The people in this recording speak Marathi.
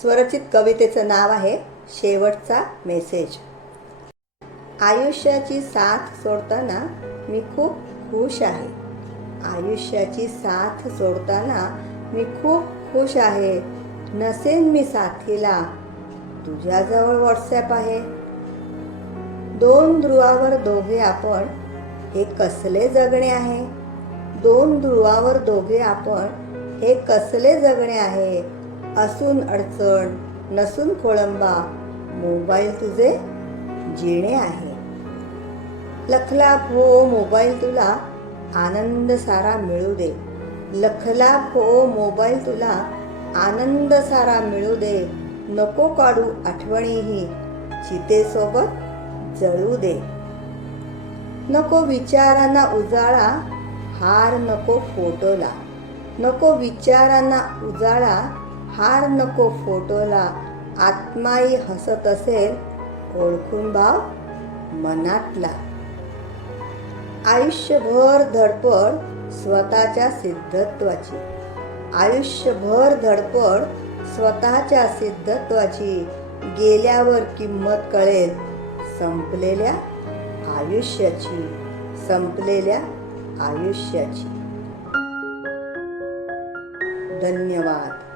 स्वरचित कवितेचं नाव आहे शेवटचा मेसेज. आयुष्याची साथ सोडताना मी खूप खुश आहे. आयुष्याची साथ सोडताना मी खूप खुश आहे. नसेन मी साथीला तुझ्याजवळ व्हॉट्सॲप आहे. दोन ध्रुवावर दोघे आपण हे कसले जगणे आहे? दोन ध्रुवावर दोघे आपण हे कसले जगणे आहे? असून अडचण नसून खोळंबा. मोबाईल तुझे जिणे आहे. लखलाप हो मोबाईल तुला आनंद सारा मिळू दे. लखलाप हो मोबाईल तुला आनंद सारा मिळू दे. नको काढू आठवणीही चितेसोबत जळू दे. नको विचारांना उजाळा हार नको फोटोला. नको विचारांना उजाळा हार नको फोटोला. आत्माई हसत असेल ओळखून बाव मनातला. आयुष्यभर धडपड स्वतःच्या सिद्धत्वाची. आयुष्यभर धडपड स्वतःच्या सिद्धत्वाची. गेल्यावर किंमत कळेल संपलेल्या आयुष्याची. संपलेल्या आयुष्याची. धन्यवाद.